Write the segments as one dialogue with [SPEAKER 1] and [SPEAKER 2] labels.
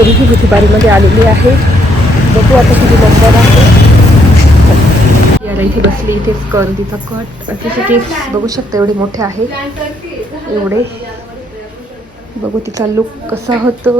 [SPEAKER 1] तरीही बुधवारीमध्ये आलेली आहे. बघू आता किती नंबर आहे. याला इथे बसली इथेच कर तिचा कट. तिचे केस बघू शकता एवढे मोठे आहेत एवढे. बघू तिचा लुक कसा होतो.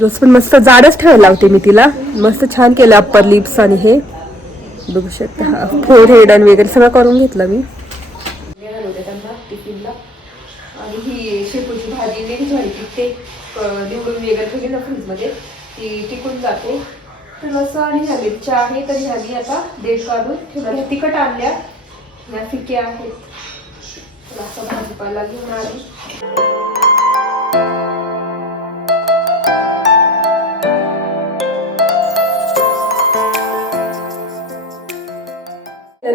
[SPEAKER 1] रोज पण मस्त जाडच ठेवायला लावते मी तिला. मस्त छान केलं अप्पर लिप्स आणि हे. बघू शकता. फोर हेड आणि वगैरे सगळं करून घेतलं मी. आणि ही शेपूची भाजी वेगळी झाली की ते निवडून वगैरे ठेवली ना फ्रीजमध्ये. ती टिकून जाते. तर असं आणि ह्या मिरच्या आहे तर ह्या मी आता देठ काढून ठेवल्या ह्या तिखट आणल्या. ह्या फिक्या आहेत. तर असं भाजीपाला घेऊन आली.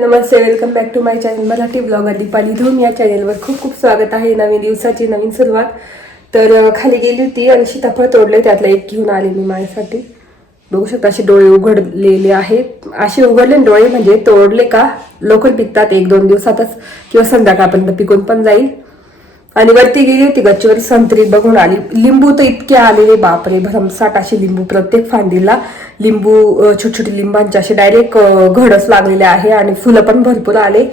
[SPEAKER 1] नमस्ते welcome back to my channel Marathi blogger Deepali Dhoom या चॅनलवर खूप खूप स्वागत आहे. नवीन दिवसाची नवीन सुरुवात. तर खाली गेली होती आणि सीताफळ तोडले त्यातला एक घेऊन आले मी माझ्यासाठी. बघू शकता असे डोळे उघडलेले आहेत. असे उघडले डोळे म्हणजे तोडले का? लवकर पिकतात एक दोन दिवसातच. किंवा संध्याकाळपर्यंत पिकून पण जाईल. आणि वरती गेली होती गच्चीवर संत्री बघून आली लिंबू तर इतके आलेले बापरे भरमसाट असे लिंबू प्रत्येक फांदीला लिंबू छोटे छोटे लिंबांचे असे डायरेक्ट घडच लागलेले आहे आणि फुलं पण भरपूर आले.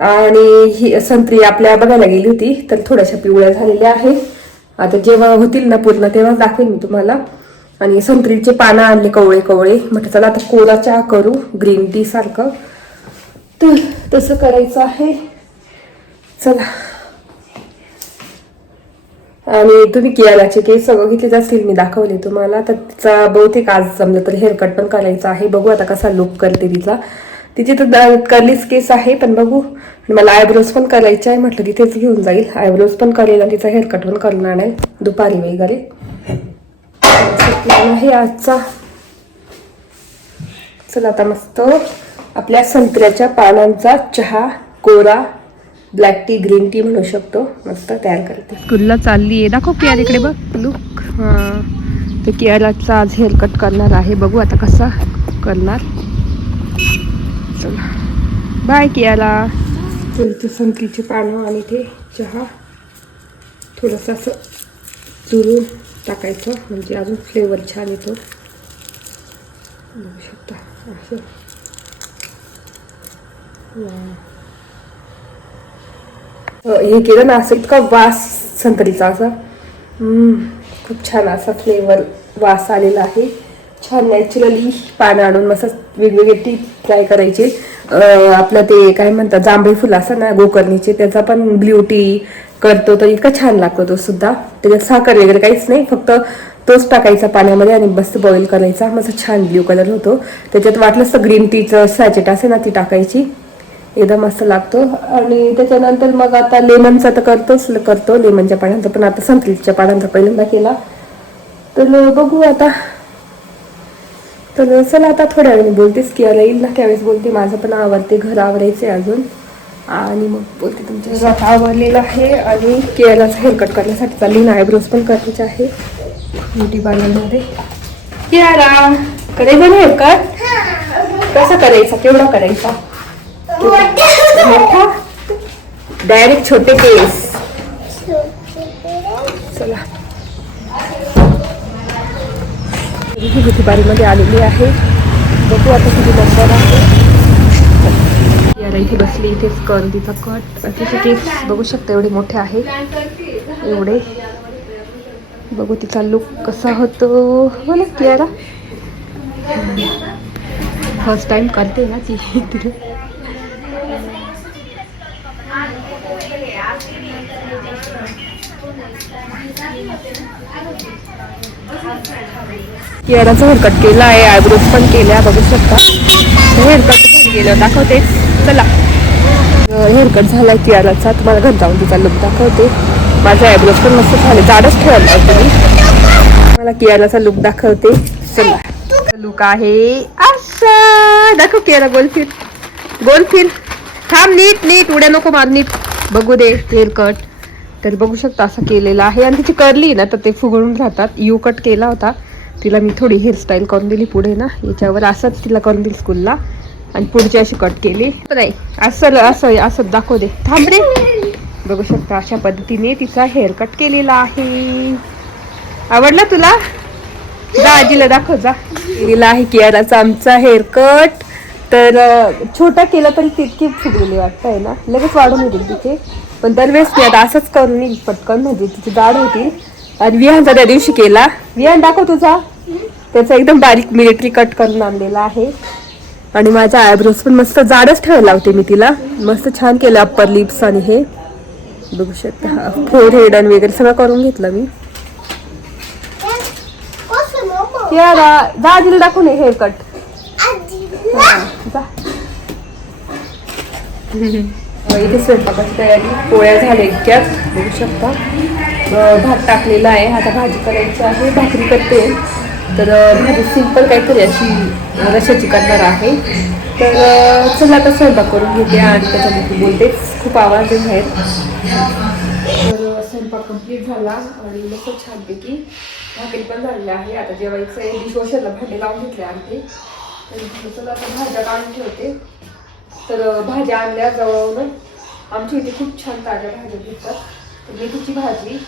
[SPEAKER 1] आणि ही संत्री आपल्या बघायला गेली होती तर थोड्याशा पिवळ्या झालेल्या आहे आता जेव्हा होतील ना पूर्ण तेव्हाच दाखवेन मी तुम्हाला. आणि संत्रीचे पानं आणले कवळे कवळे. म्हटलं चला आता कोरा चहा करू ग्रीन टी सारखं. तर तसं करायचं आहे. चला. आणि तुम्ही कियालाचे केस सगळं घेतले असतील मी दाखवले. तुम्हाला तर तिचा बहुतेक आज समजलं तर हेअरकट पण करायचा आहे. बघू आता कसा लुक करते तिचा. तिची तर कर्लीच केस आहे पण बघू. आणि मला आयब्रोज पण करायचे आहे म्हटलं तिथेच घेऊन जाईल. आयब्रोज पण करेल आणि तिचा हेअरकट पण करणार नाही दुपारी वगैरे. आहे आजचा. चला आता मस्त. आपल्या संत्र्याच्या पानांचा चहा कोरा ब्लॅक टी ग्रीन टी म्हणू शकतो. मस्त तयार करते. स्कूलला चालली आहे. दाखव कियार इकडे बघ. लुक हां. तर कियाराचा आज हेअर कट करणार आहे. बघू आता कसा करणार. चला. बाय कियाला. चलते संत्रीची पानं आणि ते चहा. थोडंसं असं चुरून टाकायचं. म्हणजे अजून फ्लेवर छान येतो. बघू शकता. असं. हे केलं ना असं इतका वास संत्रीचा असा. खूप छान असा फ्लेवर वास आलेला आहे. छान नॅचरली पानं आणून मस्त वेगवेगळे टी ट्राय करायचे. आपलं ते काय म्हणतात जांभळे फुल असं ना गोकर्णीचे त्याचा पण ब्ल्यू टी करतो तर इतका छान लागतो तो सुद्धा. त्याच्यात साखर वगैरे काहीच नाही फक्त तोच टाकायचा पाण्यामध्ये आणि मस्त बॉईल करायचा. मस्त छान ब्ल्यू कलर होतो. त्याच्यात वाटलं तर ग्रीन टीचं सॅचेट असे ना ती टाकायची. एकदम मस्त लागतो. आणि त्याच्यानंतर मग आता लेमनचा तर करतोच करतो लेमनच्या पाण्याचा पण आता संत्रीच्या पाण्याचा पहिल्यांदा केला. तर बघू आता. तर चला आता थोड्या वेळाने बोलतेस की येईल ना त्यावेळेस बोलते. माझं पण आवडते घर आवडायचे अजून. आणि मग बोलते तुमच्या घरात आवडलेलं आहे आणि केरलाचं हेअरकट करण्यासाठी चालली ना आयब्रोज पण करायचे आहे. ब्युटी पार्लरमध्ये केरा करायचं ना हेअरकट कसा करायचा? केवढा करायचा? मोठा? डायरेक्ट छोटे केस. चला. ही बुधवारीमध्ये आलेली आहे. बघू आता किती नंबर आहे. याला इथे बसली इथेच कर तिचा कट तिचे केस बघू शकता एवढे मोठे आहेत एवढे. बघू तिचा लुक कसा होतो. हो बोला कियारा? फर्स्ट टाइम करते ना ती. तिथे केराचा हेअरकट केला आहे आयब्रोज पण केल्या बघू शकता. हेअरकट गेलं दाखवते. चला. हेअरकट झाला आहे कियाराचा तुम्हाला घर जाऊन तिचा लुक दाखवते. माझे आयब्रोज पण मस्त झाले. जाडच ठेवायला तुम्ही. मला कियाराचा लुक दाखवते. चला. लुक आहे असा दाखव कियारा गोल फिर. गोल फिर. थांब नीट नीट. उड्या नको मार नीट. बघू दे हेअरकट तर बघू शकता असं केलेलं आहे. आणि तिची करली ना तर ते फुगळून राहतात. यू कट केला होता. तिला मी थोडी हेअरस्टाईल करून दिली पुढे ना याच्यावर असंच तिला करून दिली स्कूलला आणि पुढची अशी कट केली. नाही असं असं असं दाखव दे. थांब रे. बघू शकता अशा पद्धतीने तिचा हेअर कट केलेला आहे. आवडला तुला? जा आजीला दाखव जा. केलेला आहे कियाराचा आमचा हेअरकट तर छोटा केला तरी तितकी फुगलेली वाटतंय आहे ना. लगेच वाढून होतील तिथे पण दरवेळेस मी आता असंच करून पटकन. म्हणजे तिची दाढ होतील. आणि विहानचा त्या दिवशी केला. विहान दाखव तुझा. त्याचा एकदम बारीक मिलिटरी कट करून आणलेला आहे. आणि माझ्या आयब्रोज पण मस्त जाडच ठेवायला लावते मी तिला. मस्त छान केलं अप्पर लिप्स आणि हे. बघू शकता फोर हेड आणि वगैरे सगळं करून घेतलं मी. जा आजीला दाखवून हेअर कट इथे स्वयंपाकाची तयारी पोळ्या झाल्या इतक्यात. बघू शकता. भात टाकलेला आहे आता भाजी करायची आहे भाकरी करते. तर सिंपल म्हणजे काहीतरी अशी रशाची करणार आहे. तर चला आता स्वयंपाक करून घेते आणि त्याच्यामध्ये बोलतेच खूप आवाज आहेत तर स्वयंपाक कंप्लीट झाला आणि मस्त छानपैकी भाकरी पण झालेली आहे. आता जेवायचं आहे. डिशवॉशरला भांडे लावून घेतले आणते तर चला आता भाज्या काढून ठेवते. तर भाज्या आणल्या जवळून आमच्या इथे खूप छान ताज्या भाज्या भेटतात. मेथीची भाजी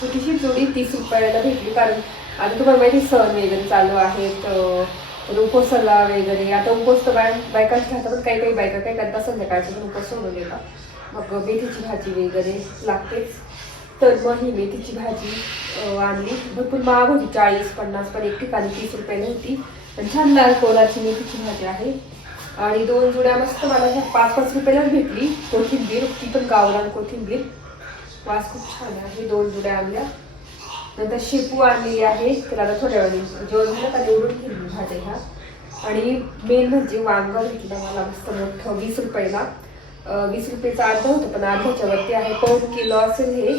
[SPEAKER 1] छोटीशी जोडी तीस रुपयाला भेटली. कारण आता तुम्हाला माहिती सण वगैरे चालू आहेत अं, वगैरे. आता उपवास तर बाय बायका खातात पण काही काही बायका काय करतात संध्याकाळचे पण उपवास सोडून देतात. मग मेथीची भाजी वगैरे लागतेच. तर मग ही मेथीची भाजी आणली. भरपूर महाग होती चाळीस पन्नास पण एक ठिकाणी तीस रुपयाला होती. पण छान लाल कोलाची मेथीची भाजी आहे. आणि दोन जुड्या मस्त मला ह्या पाच पाच रुपयालाच भेटली. कोथिंबीर ती पण गावरान कोथिंबीर. वास खूप छान आहे. दोन जुड्या आणल्या. नंतर शेपू आणलेली आहे. त्याला आता थोड्या वेळाने जेवण झालं का निवडून घेतली भाज्या ह्या. आणि मेन म्हणजे वांग भेटलं मला मस्त मोठं वीस रुपयाला. वीस रुपयाचं अर्धा होतं पण अर्ध्याच्या वरती आहे पाऊन किलो असेल हे.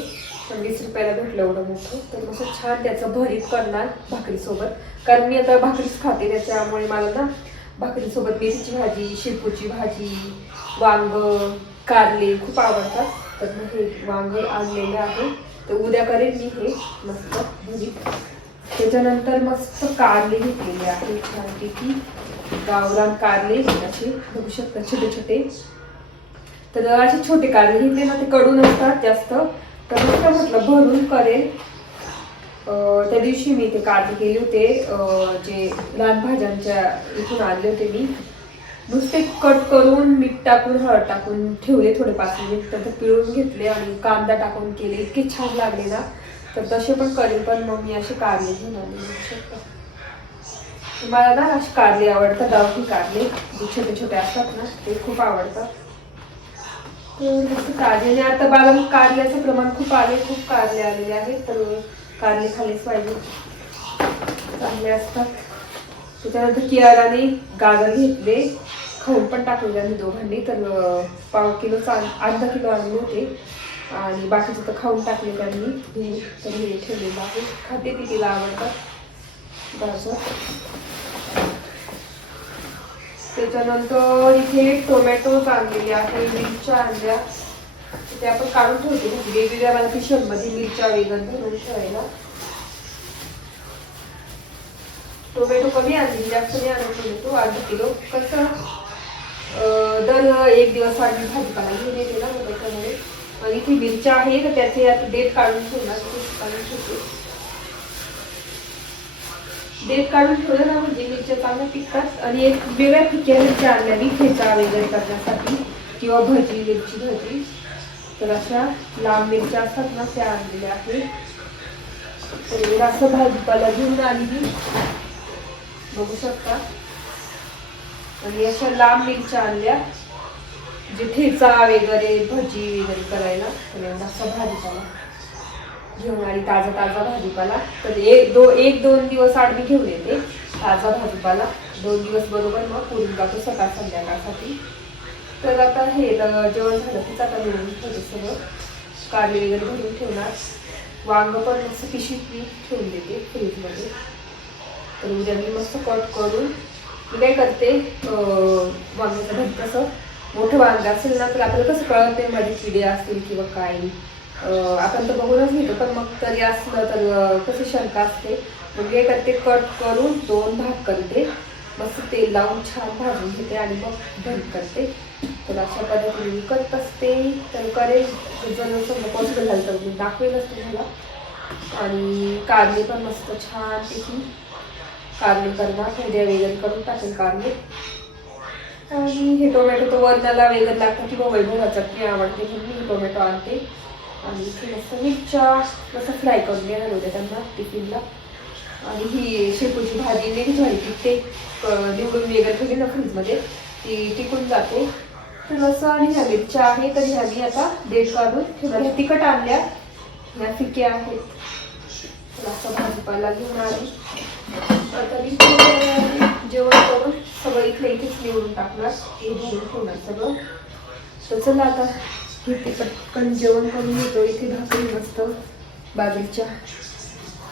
[SPEAKER 1] पण वीस रुपयाला भेटलं एवढं मोठं. तर मस्त छान त्याचं भरीत करणार भाकरीसोबत. कारण मी आता भाकरीच खाते त्याच्यामुळे मला ना भाकरीसोबत मेथीची भाजी शेपूची भाजी वांग कारले खूप आवडतात. तर मग हे वांग आणलेलं आहे. तर उद्या करेन मी हे मस्त भरीत त्याच्यानंतर मस्त कारले घेतलेले आहे. छानपैकी गावरान कारले असे बघू शकता छोटे छोटे. तर असे छोटे कारले घेतले ना ते कडून असतात जास्त. तर मग काय म्हटलं भरून करेल अं, त्या दिवशी मी ते कारले केले होते. अं, जे लहान भाज्यांच्या इथून आणले होते मी. नुसते कट करून मीठ टाकून हळद टाकून ठेवले थोडे पाच मिनिट तर ते पिळून घेतले आणि कांदा टाकून केले. इतके छान लागले ना. तर तसे पण करेल पण मग मी असे कारले घेऊन मला ना असे कारले आवडतात गावठी कारले. जे छोटे छोटे असतात ना ते खूप आवडतात. तर मस्त ताजे आणि आता बाला कारल्याचं प्रमाण खूप आले खूप कारले आलेले आहेत तर कारले खाल्लेच पाहिजे. चांगले असतात. त्याच्यानंतर कियाराने गाजर घेतले खाऊन पण टाकलेले आम्ही दोघांनी. तर पाव किलो अर्धा किलो आणले होते. आणि बाकीचं तर खाऊन टाकले त्यांनी. हे तर हे ठेवलेलं आहे. खाते ती तिला आवडतात गाजर. त्याच्यानंतर इथे टोमॅटोज आणलेले आहे मिरच्या आणल्या. ते आपण काढून ठेवतो. वेगवेगळ्या मला पिशव्यांमध्ये मिरच्या वेगन भरून ठेवायला टोमॅटो कमी आणली जास्त नाही आणत टोमॅटो अर्धा किलो. कसं? दर एक दिवस आधी भाजीपाला घेऊन येते ना त्याच्यामुळे आणि ती मिरच्या आहे तर त्याचे आता डेट काढून ठेवणार ते काढून ठेवतो. डेट काढून ठेवलं ना म्हणजे मिरच्या चांगल्या पिकतात. आणि एक वेगळ्या पिक्या मिरच्या आणल्या मी ठेचा वगैरे करण्यासाठी किंवा भजी मिरची भजी. तर अशा लांब मिरच्या असतात ना त्या आणलेल्या आहेत. तर असं भाजीपाला घेऊन आली बघू शकता. आणि अशा लांब मिरच्या आणल्या जे ठेचा वगैरे भजी वगैरे करायला तर एवढा भाजीपाला घेऊन आली ताजा ताजा भाजीपाला. तर एक दो एक दोन दिवस आडवी घेऊन येते. ताजा भाजीपाला. दोन दिवस बरोबर मग पुरून जातो सकाळ संध्याकाळसाठी. तर आता हे तर जेवण झालं की आता मिळून ठेवते सगळं. कारले वगैरे भरून ठेवणार. वांग पण मस्त पिशवीत ठेवून देते फ्रीजमध्ये तर उद्या मी मस्त कट करून मी काय करते वांग्याचं भरीत कसं मोठं वांग असेल ना तर आपल्याला कसं कळत नाही मध्ये किडे असतील किंवा काय. आपण तर बघूनच घेतो पण मग तरी असलं तर कशी कसं शंका असते. मग काय करते कट करून दोन भाग करते. मस्त तेल लावून छान भाजून घेते आणि मग भरीत करते. तर अशा पद्धतीने मी करत असते. तर करेल. जर समजा पॉसिबल झालं तर मी दाखवेलच तुम्हाला. आणि कारले पण मस्त छान तिथून कारली करणार उद्या वेगन करून टाकेल कारले. आणि हे टोमॅटो तो वरणाला लागतो की किंवा वैभव चटणी आवडते म्हणून मी टोमॅटो आणते. आणि इथे मस्त मिरच्या मस्त फ्राय करून देणार होते त्यांना टिफिनला. आणि ही शेपूची भाजी वेगळी झाली ते निवडून वेगळं ठेवली ना फ्रीजमध्ये ती टिकून जाते. तर असं आणि ह्या मिरच्या आहे तर ह्या मी आता देश काढून ठेवणार. ह्या तिखट आणल्या ह्या फिक्या आहेत. तर असं भाजीपाला घेऊन आली. आता मी जेवण करून सगळं इकडे इथेच निवडून टाकणार. ठेवणार सगळं. तर चला आता इथे पटकन जेवण करून येतो इथे भाकरी मस्त बाजूच्या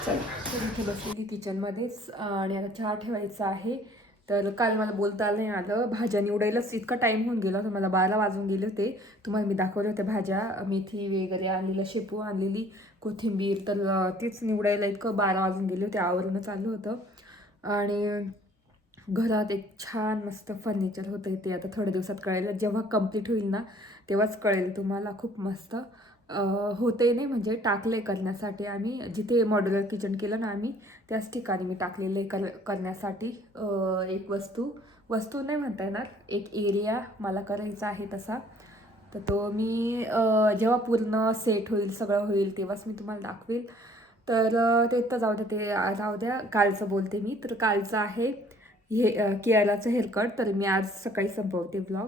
[SPEAKER 1] चला. इथे बसलेली किचनमध्येच आणि आता चहा ठेवायचा आहे. तर काल मला बोलता आलं नाही आलं. भाज्या निवडायलाच इतका टाईम होऊन गेला तर मला बारा वाजून गेले होते. तुम्हाला मी दाखवले होते भाज्या. मेथी वगैरे आणलेलं शेपू आणलेली. कोथिंबीर तर तीच तेच निवडायला इतकं बारा वाजून गेले होते आवरणं चालू होतं. आणि घरात एक छान मस्त फर्निचर होतं ते आता थोड्या दिवसात कळेल. जेव्हा कंप्लीट होईल ना तेव्हाच कळेल तुम्हाला. खूप मस्त. होते नाही म्हणजे टाकले करण्यासाठी आम्ही. जिथे मॉड्युलर किचन केलं ना आम्ही त्याच ठिकाणी मी टाकलेले कर करण्यासाठी. एक वस्तू. वस्तू नाही म्हणता येणार. एक एरिया मला करायचा आहे तसा. तर तो मी जेव्हा पूर्ण सेट होईल सगळं होईल तेव्हाच मी तुम्हाला दाखवेल. तर ते तर जाऊ द्या ते राहू जाऊ द्या. कालचं बोलते मी. तर कालचं आहे हे अ, कियाराचं हेअरकट तर मी आज सकाळी संपवते ब्लॉग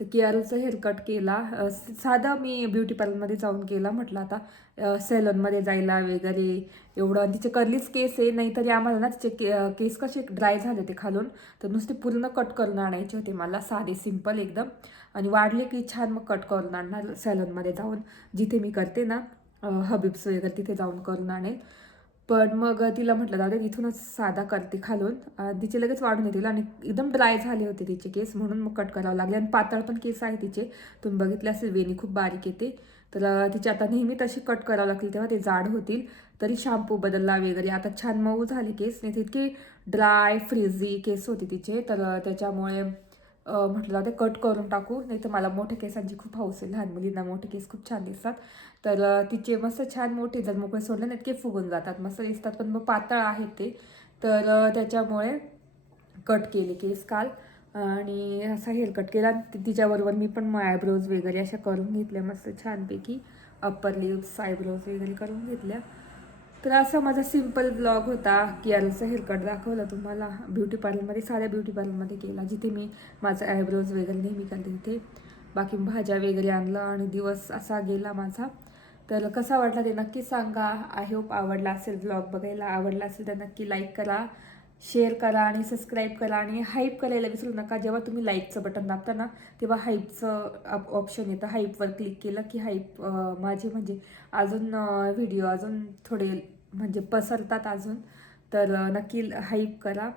[SPEAKER 1] तर कियाराचं हेअरकट केला. साधा मी ब्युटी पार्लरमध्ये जाऊन केला. म्हटलं आता सेलनमध्ये जायला वगैरे एवढं. आणि तिचे कर्लीच केस आहे. नाहीतरी आम्हाला ना तिचे के केस कसे ड्राय झाले ते खालून. तर नुसते पूर्ण कट करून आणायचे होते मला. साधे सिंपल एकदम. आणि वाढले की छान मग कट करून आणणार सॅलनमध्ये जाऊन जिथे मी करते ना हबीब्स वगैरे तिथे जाऊन करून आणेल पण मग तिला म्हटलं दादा इथूनच साधा करते खालून. तिचे लगेच वाढून येतील आणि एकदम ड्राय झाले होते तिचे केस म्हणून मग कट करावं लागले. आणि पातळ पण केस आहे तिचे. तुम्ही बघितले असेल वेणी खूप बारीक येते. तर तिची तिचे आता नेहमी तशी कट करावं लागतील तेव्हा ते जाड होतील. तरी शॅम्पू बदलला वगैरे. आता छान मऊ झाले केस. नाही तितके इतके ड्राय फ्रिझी केस होते तिचे. तर त्याच्यामुळे म्हटलं ते कट करून टाकू. नाही तर मला मोठ्या केसांची खूप हौस आहे. लहान मुलींना मोठे केस खूप छान दिसतात. तर तिचे मस्त छान मोठे जर मोकळे सोडले ना इतके फुगून जातात. मस्त दिसतात पण मग पातळ आहेत ते. तर त्याच्यामुळे कट केले केस काल. आणि असा हेअर कट केला. तिच्याबरोबर मी पण मग आयब्रोज वगैरे अशा करून घेतल्या मस्त छानपैकी. अप्पर लिप्स आयब्रोज वगैरे करून घेतल्या. तर असा माझा सिंपल ब्लॉग होता की याचं हेअरकट दाखवलं तुम्हाला. ब्युटी पार्लरमध्ये साऱ्या ब्युटी पार्लरमध्ये केला जिथे मी माझं आयब्रोज वगैरे नेहमी करते तिथे. बाकी भाज्या वगैरे आणलं आणि दिवस असा गेला माझा. तर कसा वाटला ते नक्की सांगा. आय होप आवडला असेल ब्लॉग बघायला आवडला असेल तर नक्की लाईक करा. शेअर करा आणि सबस्क्राईब करा आणि हाईप करायला विसरू नका. जेव्हा तुम्ही लाईकचं बटन दाबता ना तेव्हा हाईपचं ऑप्शन येतं. हाईपवर क्लिक केलं की हाईप माझे म्हणजे अजून व्हिडिओ अजून थोडे म्हणजे पसरतात अजून. तर नक्की हाईप करा.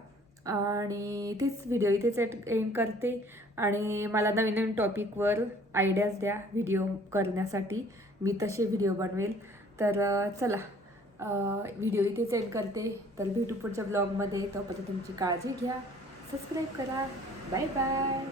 [SPEAKER 1] आणि तीच व्हिडिओ इथेच एंड करते. आणि मला नवीन नवीन टॉपिकवर आयडियाज द्या व्हिडिओ करण्यासाठी. मी तसे व्हिडिओ बनवेल. तर चला. व्हिडिओ इथेच एंड करते. तर भेटू पुढच्या ब्लॉगमध्ये तोपर्यंत तुमची काळजी घ्या. सबस्क्राईब करा. Bye bye